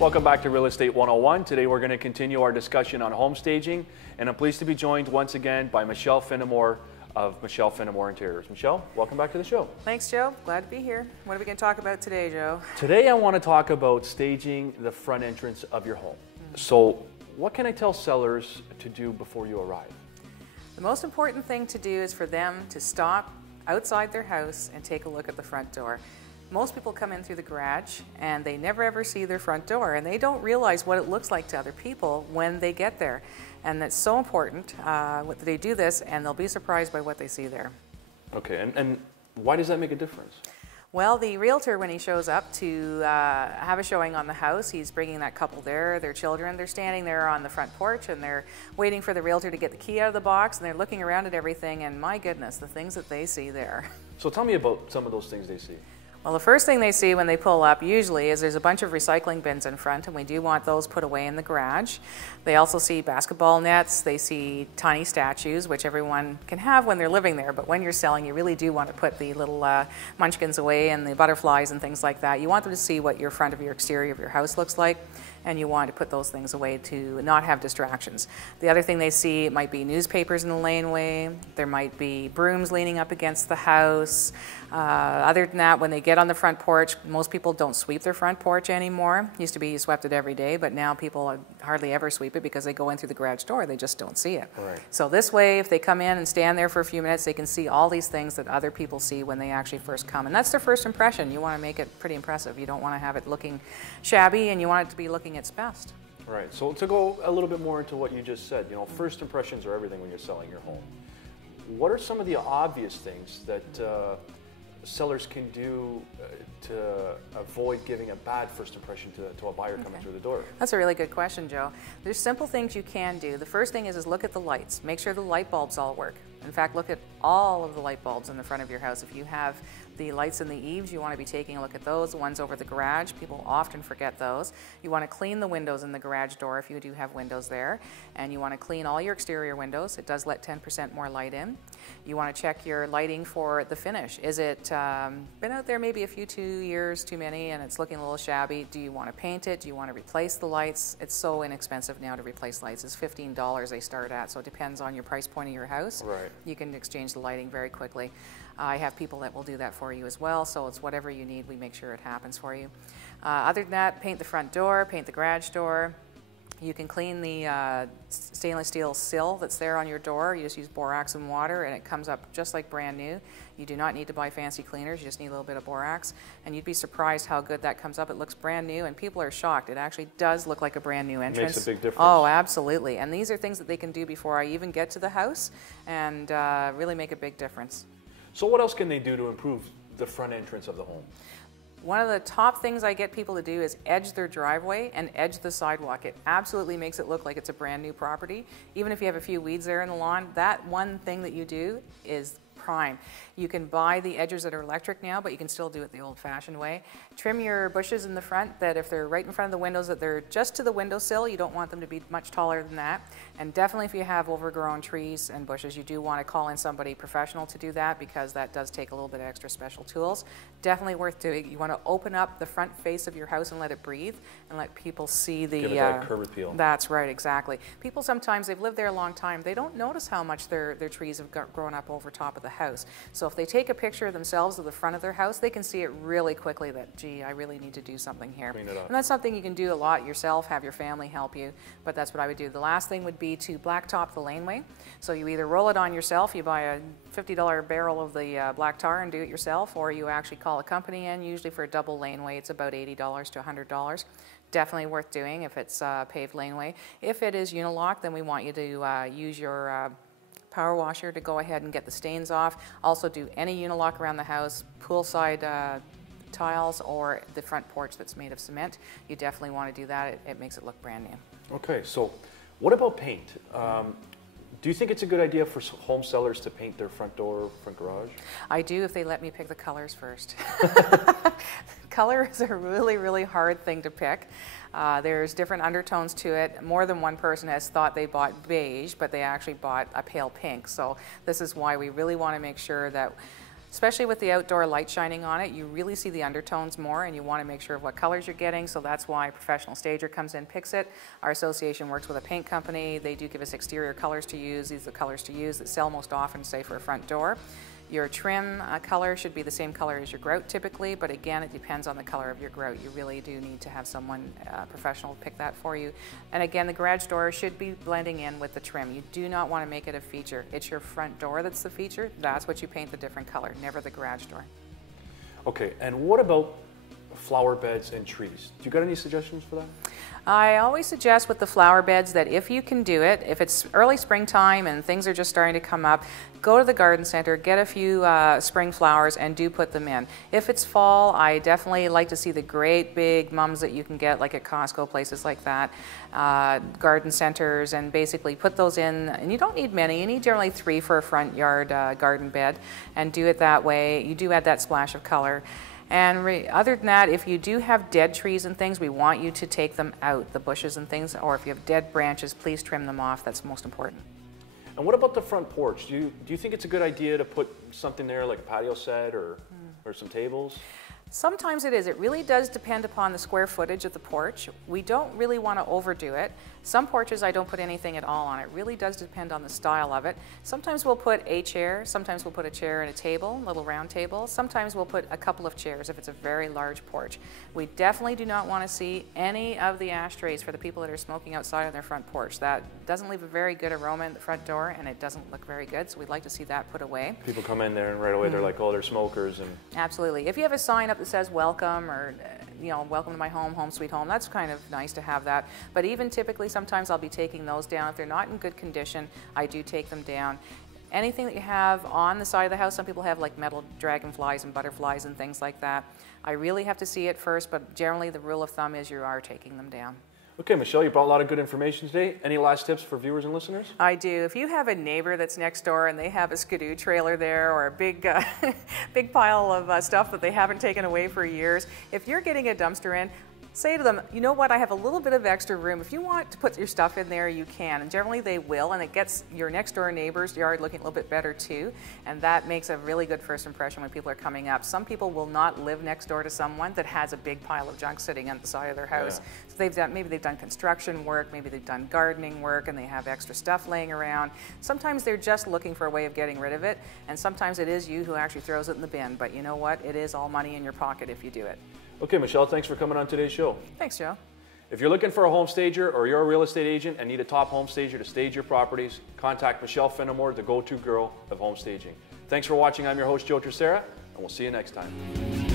Welcome back to Real Estate 101. Today we're going to continue our discussion on home staging, and I'm pleased to be joined once again by Michelle Finnamore of Michelle Finnamore Interiors. Michelle, welcome back to the show. Thanks, Joe. Glad to be here. What are we going to talk about today, Joe? Today I want to talk about staging the front entrance of your home. So what can I tell sellers to do before you arrive? The most important thing to do is for them to stop outside their house and take a look at the front door. Most people come in through the garage and they never ever see their front door, and they don't realize what it looks like to other people when they get there. And that's so important that they do this, and they'll be surprised by what they see there. Okay, and why does that make a difference? Well, the realtor, when he shows up to have a showing on the house, he's bringing that couple there, their children. They're standing there on the front porch and they're waiting for the realtor to get the key out of the box, and they're looking around at everything, and my goodness, the things that they see there. So tell me about some of those things they see. Well, the first thing they see when they pull up usually is there's a bunch of recycling bins in front, and we do want those put away in the garage. They also see basketball nets, they see tiny statues, which everyone can have when they're living there, but when you're selling, you really do want to put the little munchkins away and the butterflies and things like that. You want them to see what your front of your exterior of your house looks like, and you want to put those things away to not have distractions. The other thing they see might be newspapers in the laneway, there might be brooms leaning up against the house. Other than that, when they get on the front porch, most people don't sweep their front porch anymore. Used to be you swept it every day, but now people hardly ever sweep it because they go in through the garage door, they just don't see it. Right. So this way, if they come in and stand there for a few minutes, they can see all these things that other people see when they actually first come. And that's their first impression. You want to make it pretty impressive. You don't want to have it looking shabby, and you want it to be looking its best. Right, so to go a little bit more into what you just said, you know, first impressions are everything when you're selling your home. What are some of the obvious things that sellers can do to avoid giving a bad first impression to a buyer coming through the door? That's a really good question, Joe. There's simple things you can do. The first thing is look at the lights. Make sure the light bulbs all work. In fact, look at all of the light bulbs in the front of your house. If you have the lights in the eaves, you want to be taking a look at those. The ones over the garage, people often forget those. You want to clean the windows in the garage door if you do have windows there. And you want to clean all your exterior windows. It does let 10% more light in. You want to check your lighting for the finish. Is it been out there maybe a few years too many and it's looking a little shabby? Do you want to paint it? Do you want to replace the lights? It's so inexpensive now to replace lights. It's $15 they start at, so it depends on your price point of your house. Right. You can exchange the lighting very quickly. I have people that will do that for you as well, so it's whatever you need, we make sure it happens for you. Other than that, paint the front door, paint the garage door. You can clean the stainless steel sill that's there on your door. You just use borax and water and it comes up just like brand new. You do not need to buy fancy cleaners, you just need a little bit of borax, and you'd be surprised how good that comes up. It looks brand new and people are shocked. It actually does look like a brand new entrance. It makes a big difference. Oh, absolutely. And these are things that they can do before I even get to the house and really make a big difference. So what else can they do to improve the front entrance of the home? One of the top things I get people to do is edge their driveway and edge the sidewalk. It absolutely makes it look like it's a brand new property. Even if you have a few weeds there in the lawn, that one thing that you do is prime. You can buy the edgers that are electric now, but you can still do it the old-fashioned way. Trim your bushes in the front that if they're right in front of the windows, that they're just to the windowsill. You don't want them to be much taller than that. And definitely if you have overgrown trees and bushes, you do want to call in somebody professional to do that because that does take a little bit of extra special tools. Definitely worth doing. You want to open up the front face of your house and let it breathe and let people see the... Give it that curb appeal. That's right, exactly. People sometimes, they've lived there a long time, they don't notice how much their trees have grown up over top of the house. So if they take a picture of themselves of the front of their house, they can see it really quickly that, gee, I really need to do something here. Clean it up. And that's something you can do a lot yourself, have your family help you, but that's what I would do. The last thing would be to blacktop the laneway. So you either roll it on yourself, you buy a $50 barrel of the black tar and do it yourself, or you actually call a company in. Usually for a double laneway, it's about $80 to $100. Definitely worth doing if it's paved laneway. If it is unilock, then we want you to use your power washer to go ahead and get the stains off. Also do any unilock around the house, poolside tiles or the front porch that's made of cement, you definitely want to do that. It makes it look brand new. Okay, so what about paint? Do you think it's a good idea for home sellers to paint their front door, front garage? I do, if they let me pick the colors first. Color is a really, really hard thing to pick. There's different undertones to it. More than one person has thought they bought beige, but they actually bought a pale pink. So this is why we really want to make sure that, especially with the outdoor light shining on it, you really see the undertones more, and you want to make sure of what colors you're getting. So that's why a professional stager comes in, picks it. Our association works with a paint company. They do give us exterior colors to use. These are the colors to use that sell most often, say, for a front door. Your trim color should be the same color as your grout typically, but again, it depends on the color of your grout. You really do need to have someone professional pick that for you. And again, the garage door should be blending in with the trim. You do not want to make it a feature. It's your front door that's the feature. That's what you paint the different color, never the garage door. Okay, and what about flower beds and trees? Do you got any suggestions for that? I always suggest with the flower beds that if you can do it, if it's early springtime and things are just starting to come up, go to the garden center, get a few spring flowers, and do put them in. If it's fall, I definitely like to see the great big mums that you can get like at Costco, places like that, garden centers, and basically put those in. And you don't need many, you need generally 3 for a front yard garden bed, and do it that way. You do add that splash of color. And other than that, if you do have dead trees and things, we want you to take them out, the bushes and things, or if you have dead branches, please trim them off. That's most important. And what about the front porch? Do you think it's a good idea to put something there like a patio set or some tables? Sometimes it is. It really does depend upon the square footage of the porch. We don't really want to overdo it. Some porches I don't put anything at all on. It really does depend on the style of it. Sometimes we'll put a chair, sometimes we'll put a chair and a table, a little round table. Sometimes we'll put a couple of chairs if it's a very large porch. We definitely do not want to see any of the ashtrays for the people that are smoking outside on their front porch. That doesn't leave a very good aroma in the front door, and it doesn't look very good, so we'd like to see that put away. People come in there and right away they're like, oh, they're smokers. And absolutely. If you have a sign up that says welcome, or welcome to my home, home sweet home, that's kind of nice to have that. But even typically, sometimes I'll be taking those down. If they're not in good condition, I do take them down. Anything that you have on the side of the house, some people have like metal dragonflies and butterflies and things like that. I really have to see it first, but generally the rule of thumb is you are taking them down. Okay, Michelle, you brought a lot of good information today. Any last tips for viewers and listeners? I do. If you have a neighbor that's next door and they have a skidoo trailer there, or a big, big pile of stuff that they haven't taken away for years, if you're getting a dumpster in, say to them, you know what, I have a little bit of extra room. If you want to put your stuff in there, you can. And generally they will, and it gets your next door neighbor's yard looking a little bit better too. And that makes a really good first impression when people are coming up. Some people will not live next door to someone that has a big pile of junk sitting on the side of their house. Yeah. So maybe they've done construction work, maybe they've done gardening work, and they have extra stuff laying around. Sometimes they're just looking for a way of getting rid of it, and sometimes it is you who actually throws it in the bin. But you know what? It is all money in your pocket if you do it. Okay, Michelle, thanks for coming on today's show. Thanks, Joe. If you're looking for a home stager, or you're a real estate agent and need a top home stager to stage your properties, contact Michelle Finnamore, the go-to girl of home staging. Thanks for watching. I'm your host, Joe Terceira, and we'll see you next time.